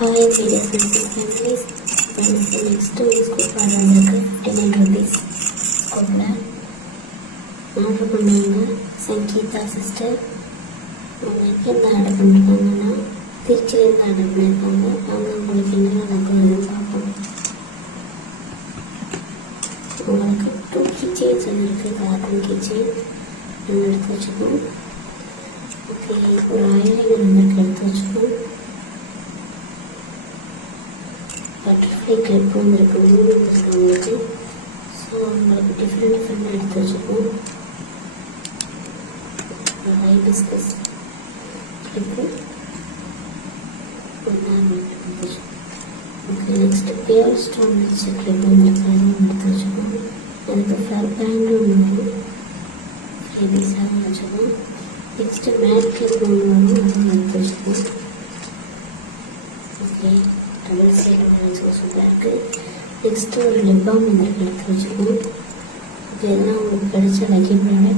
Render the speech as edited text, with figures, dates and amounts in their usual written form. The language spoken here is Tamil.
Hi media families, next scoop வந்திருக்கு 59 rupees ஸ்கூப்பில் ஆர்டர் பண்ணுவாங்க. சங்கீதா சிஸ்டர் உங்களுக்கு என்ன ஆர்டர் பண்ணியிருக்காங்கன்னா திருச்சியிலேருந்து ஆர்டர் பண்ணியிருக்காங்க. அவங்க உங்களுக்கு என்ன நடக்குதுன்னு பார்ப்போம். உங்களுக்கு 2 கீச்செயின்ஸ் வந்துருக்கு. கார்ட்டூன் கீச்செயின் நம்ம எடுத்து வச்சுக்கோம். ஓகே, ஒரு ஐலைனர் வந்துருக்கு, எடுத்து வச்சுக்கோம். பட்டர்ஃப்ளை கிளிப் வந்துருக்கு, 3 வந்துருக்கு உங்களுக்கு. ஸோ உங்களுக்கு டிஃப்ரெண்டாக எடுத்து வச்சுப்போம். Hibiscus clip okay. Next pearl stone வச்சு கிளிப் வந்துருக்கு, அதுவும் எடுத்து வச்சுப்போம். அதுக்கு ஃப்ளவர் பேண்ட் ஒன்று வரும், ஹைபிஸாக வச்சுப்போம். நெக்ஸ்ட்டு மேட் கிளிப் ஒன்று வரும், அதுவும் எடுத்து வச்சுப்போம். ஓகே, டபுள் சைடு சூப்பராக இருக்குது. நெக்ஸ்ட்டு ஒரு லிப் பாம் வந்து எடுத்து வச்சுக்கோம். ஓகே, இதெல்லாம் உங்களுக்கு கிடைச்ச லக்கி ப்ராடக்ட்.